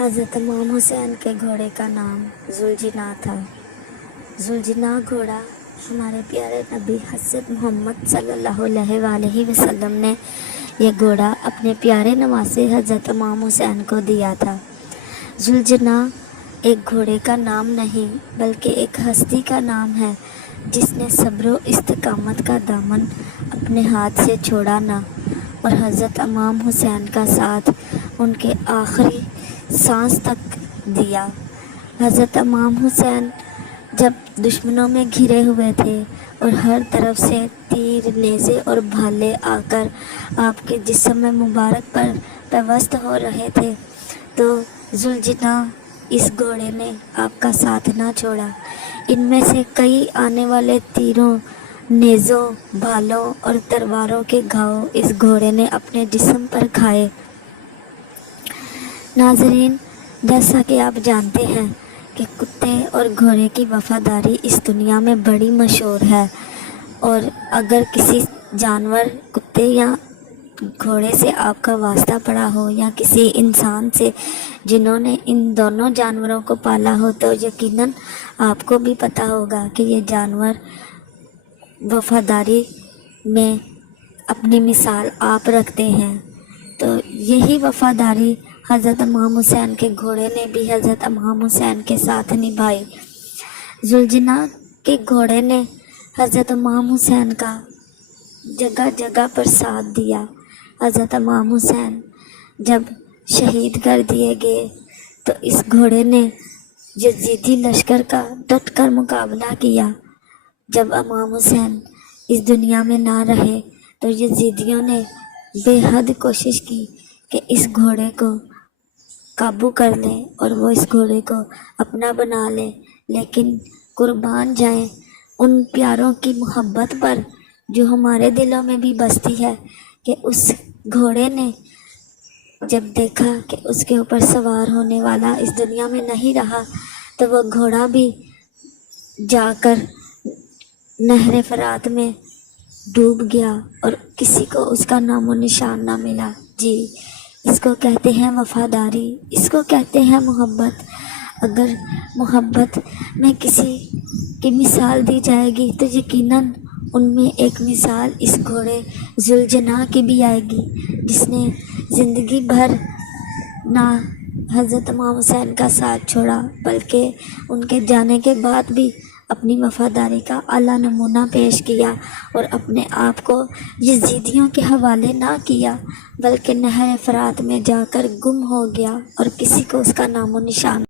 हज़रत इमाम हुसैन के घोड़े का नाम जुलजिना था। जुलजिना घोड़ा हमारे प्यारे नबी हज़रत मोहम्मद सल्लल्लाहु अलैहि वसल्लम ने यह घोड़ा अपने प्यारे नवासे हज़रत इमाम हुसैन को दिया था। जुलजिना एक घोड़े का नाम नहीं बल्कि एक हस्ती का नाम है जिसने सब्र व इस्तिकामत का दामन अपने हाथ से छोड़ा ना और हज़रत इमाम हुसैन का साथ उनके आखिरी सांस तक दिया। हज़रत इमाम हुसैन जब दुश्मनों में घिरे हुए थे और हर तरफ से तीर नेज़े और भाले आकर आपके जिस्म मुबारक पर पेवस्त हो रहे थे तो जुलजिना इस घोड़े ने आपका साथ ना छोड़ा। इनमें से कई आने वाले तीरों, नेज़ों, भालों और तलवारों के घाव इस घोड़े ने अपने जिस्म पर खाए। नाज़रीन, जैसा कि आप जानते हैं कि कुत्ते और घोड़े की वफ़ादारी इस दुनिया में बड़ी मशहूर है और अगर किसी जानवर, कुत्ते या घोड़े से आपका वास्ता पड़ा हो या किसी इंसान से जिन्होंने इन दोनों जानवरों को पाला हो तो यकीनन आपको भी पता होगा कि ये जानवर वफ़ादारी में अपनी मिसाल आप रखते हैं। तो यही वफ़ादारी हज़रत इमाम हुसैन के घोड़े ने भी हज़रत इमाम हुसैन के साथ निभाई। जुलजिना के घोड़े ने हज़रत इमाम हुसैन का जगह जगह पर साथ दिया। हज़रत इमाम हुसैन जब शहीद कर दिए गए तो इस घोड़े ने यजीदी लश्कर का डट कर मुकाबला किया। जब इमाम हुसैन इस दुनिया में ना रहे तो यजीदियों ने बेहद कोशिश की कि इस घोड़े को काबू कर लें और वो इस घोड़े को अपना बना लें, लेकिन कुर्बान जाएं उन प्यारों की मोहब्बत पर जो हमारे दिलों में भी बसती है कि उस घोड़े ने जब देखा कि उसके ऊपर सवार होने वाला इस दुनिया में नहीं रहा तो वह घोड़ा भी जाकर नहर फरात में डूब गया और किसी को उसका नामो निशान ना मिला। जी, इसको कहते हैं वफ़ादारी, इसको कहते हैं मोहब्बत। अगर मोहब्बत में किसी की मिसाल दी जाएगी तो यकीनन उनमें एक मिसाल इस घोड़े जुलजिना की भी आएगी जिसने ज़िंदगी भर ना हज़रत इमाम हुसैन का साथ छोड़ा बल्कि उनके जाने के बाद भी अपनी वफ़ादारी का आला नमूना पेश किया और अपने आप को यजीदियों के हवाले ना किया बल्कि नहर फरात में जाकर गुम हो गया और किसी को उसका नामो निशान